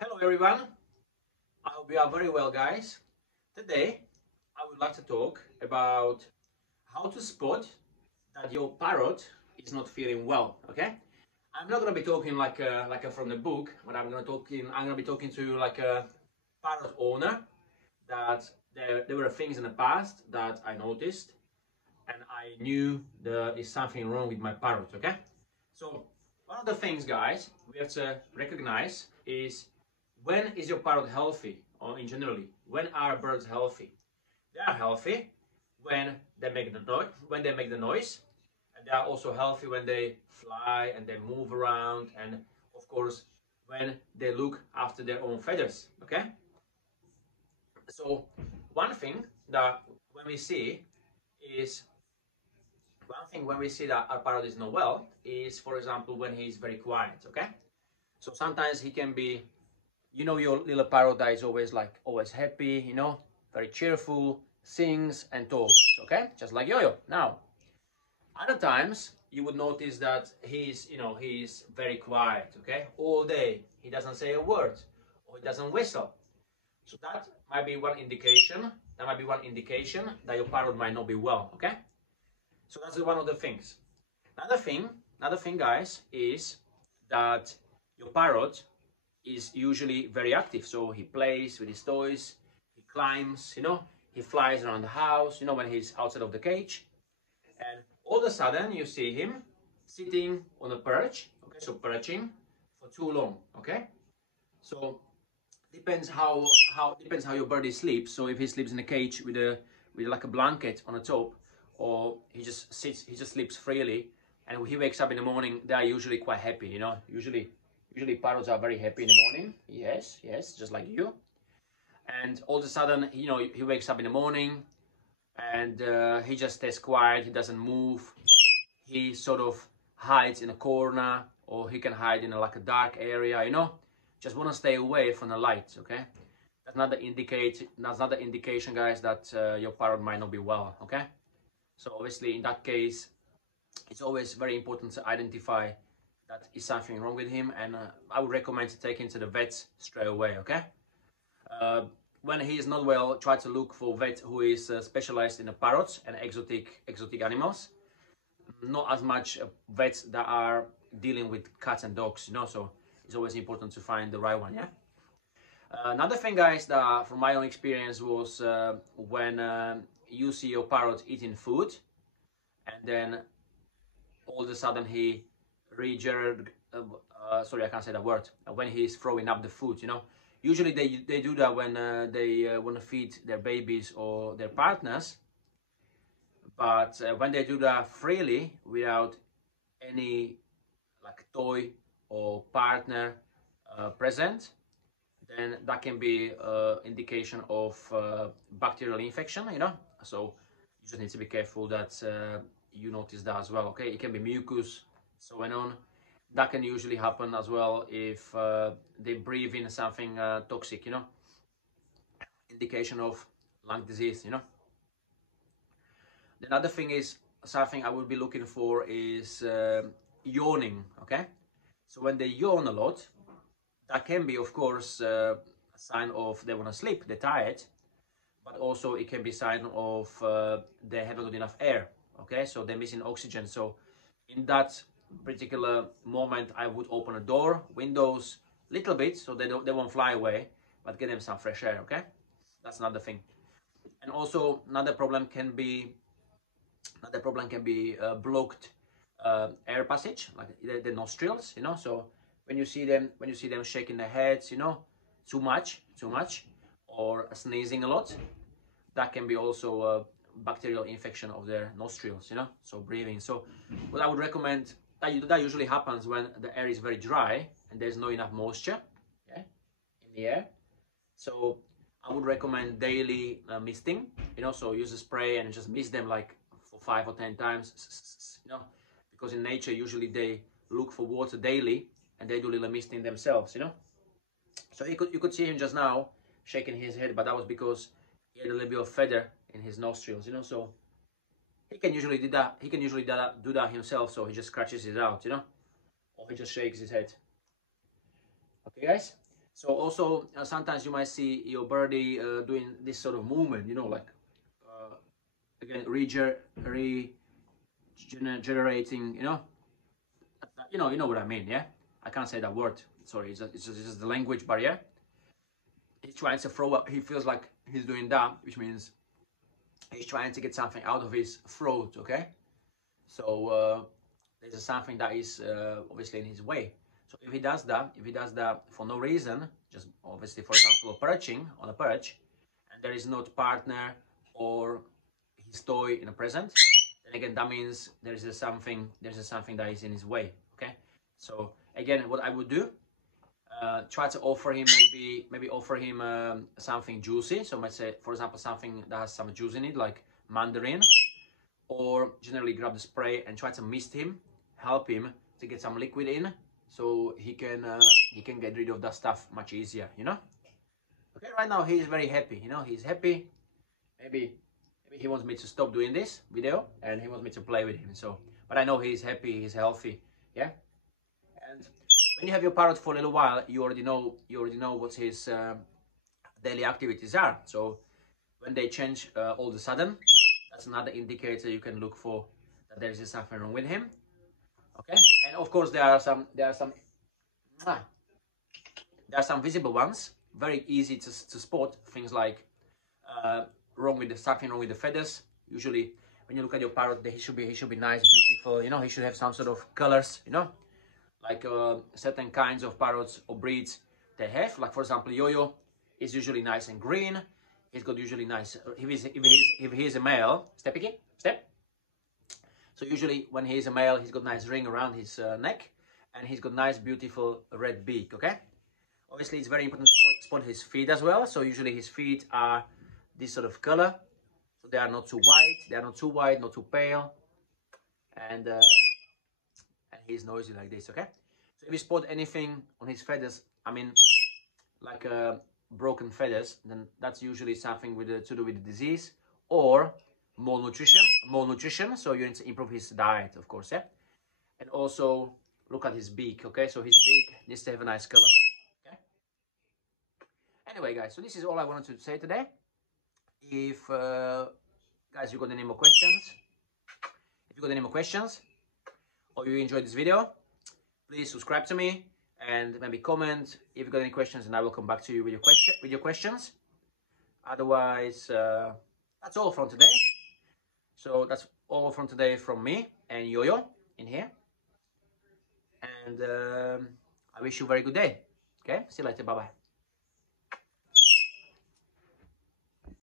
Hello everyone, I hope you are very well guys. Today I would like to talk about how to spot that your parrot is not feeling well, okay? I'm not going to be talking like from the book, but I'm going to be talking to like a parrot owner that there were things in the past that I noticed and I knew there is something wrong with my parrot, okay? So one of the things guys we have to recognize is when is your parrot healthy or in generally when are birds healthy? They are healthy when they make the noise, and they are also healthy when they fly and they move around, and of course when they look after their own feathers, okay? So one thing that when we see is one thing when we see that our parrot is not well is, for example, when he's very quiet, okay? So sometimes he can be, you know, your little parrot that is always happy, you know, very cheerful, sings and talks, okay? Just like Yo-Yo now. Other times you would notice that he's very quiet, okay? All day, he doesn't say a word or he doesn't whistle. So that might be one indication, that your parrot might not be well, okay? So that's one of the things. Another thing, guys, is that your parrot is usually very active. So he plays with his toys, he climbs, you know, he flies around the house, you know, when he's outside of the cage. And all of a sudden you see him sitting on a perch, okay, so perching for too long, okay? So depends how your birdie sleeps. So if he sleeps in a cage with like a blanket on the top, or he just sleeps freely, and he wakes up in the morning, they are usually quite happy, you know. Usually parrots are very happy in the morning. Yes, just like you. And all of a sudden, you know, he wakes up in the morning and he just stays quiet. He doesn't move. He sort of hides in a corner, or he can hide in like a dark area, you know. Just want to stay away from the light, okay? That's not the indication, guys, that your parrot might not be well, okay? So obviously in that case, it's always very important to identify that is something wrong with him, and I would recommend to take him to the vet straight away, okay? When he is not well, try to look for a vet who is specialized in the parrots and exotic animals. Not as much vets that are dealing with cats and dogs, you know, so it's always important to find the right one, yeah? Another thing, guys, that from my own experience was when you see your parrot eating food and then all of a sudden he sorry, I can't say that word, when he's throwing up the food, you know. Usually they do that when they want to feed their babies or their partners, but when they do that freely without any like toy or partner present, then that can be indication of bacterial infection, you know. So you just need to be careful that you notice that as well, okay? It can be mucus, so on. That can usually happen as well if they breathe in something toxic, you know. Indication of lung disease, you know. The other thing is, something I would be looking for is yawning, okay? So when they yawn a lot, that can be, of course, a sign of they want to sleep, they're tired, but also it can be a sign of they haven't got enough air, okay? So they're missing oxygen. So in that particular moment, I would open a door, windows, little bit, so they won't fly away, but get them some fresh air, okay? That's another thing. And also another problem can be blocked air passage, like the nostrils, you know. So when you see them shaking their heads, you know, too much, or sneezing a lot, that can be also a bacterial infection of their nostrils, you know, so breathing. So what I would recommend, that usually happens when the air is very dry and there's not enough moisture, yeah, in the air. So I would recommend daily misting, you know, so use a spray and just mist them like for 5 or 10 times, you know, because in nature usually they look for water daily and they do little misting themselves, you know. So you could see him just now shaking his head, but that was because he had a little bit of feather in his nostrils, you know. So he can usually do that. He can usually do that himself. So he just scratches it out, you know, or he just shakes his head. Okay, guys. So also sometimes you might see your birdie doing this sort of movement, you know, like again regenerating, you know what I mean, yeah. I can't say that word, sorry, it's just the language barrier. He's trying to throw up, he feels like he's doing that, which means he's trying to get something out of his throat, okay? So there's something that is obviously in his way. So if he does that for no reason, just obviously, for example, perching on a perch, and there is not partner or his toy in a present, then again that means there is something that is in his way. Okay, so again, what I would do, try to offer him maybe offer him something juicy. So let's say, for example, something that has some juice in it, like mandarin, or generally grab the spray and try to mist him, help him to get some liquid in, so he can get rid of that stuff much easier, you know. Okay, right now he's very happy, you know, he's happy. Maybe he wants me to stop doing this video and he wants me to play with him. So, but I know he's happy, he's healthy, yeah. And when you have your parrot for a little while, you already know what his daily activities are. So when they change all of a sudden, that's another indicator you can look for that there is something wrong with him. Okay, and of course there are some visible ones, very easy to spot. Things like something wrong with the feathers. Usually when you look at your parrot, he should be nice, beautiful, you know. He should have some sort of colors, you know, like certain kinds of parrots or breeds they have. Like for example, Yo-Yo is usually nice and green. He's got usually nice, if he's a male, step. So usually when he's a male, he's got nice ring around his neck, and he's got nice, beautiful red beak, okay? Obviously, it's very important to spot his feet as well. So usually his feet are this sort of color. So they are not too white, they are not too white, not too pale. And he's noisy like this, okay? So if you spot anything on his feathers, I mean, like broken feathers, then that's usually something to do with the disease or malnutrition. So you need to improve his diet, of course, yeah. And also look at his beak, okay? So his beak needs to have a nice color, okay? Anyway, guys, so this is all I wanted to say today. If guys, you got any more questions, or you enjoyed this video, please subscribe to me and maybe comment if you got any questions, and I will come back to you with your questions. Otherwise, that's all from today. So that's all from today from me and Yo-Yo in here. And I wish you a very good day. Okay, see you later. Bye bye.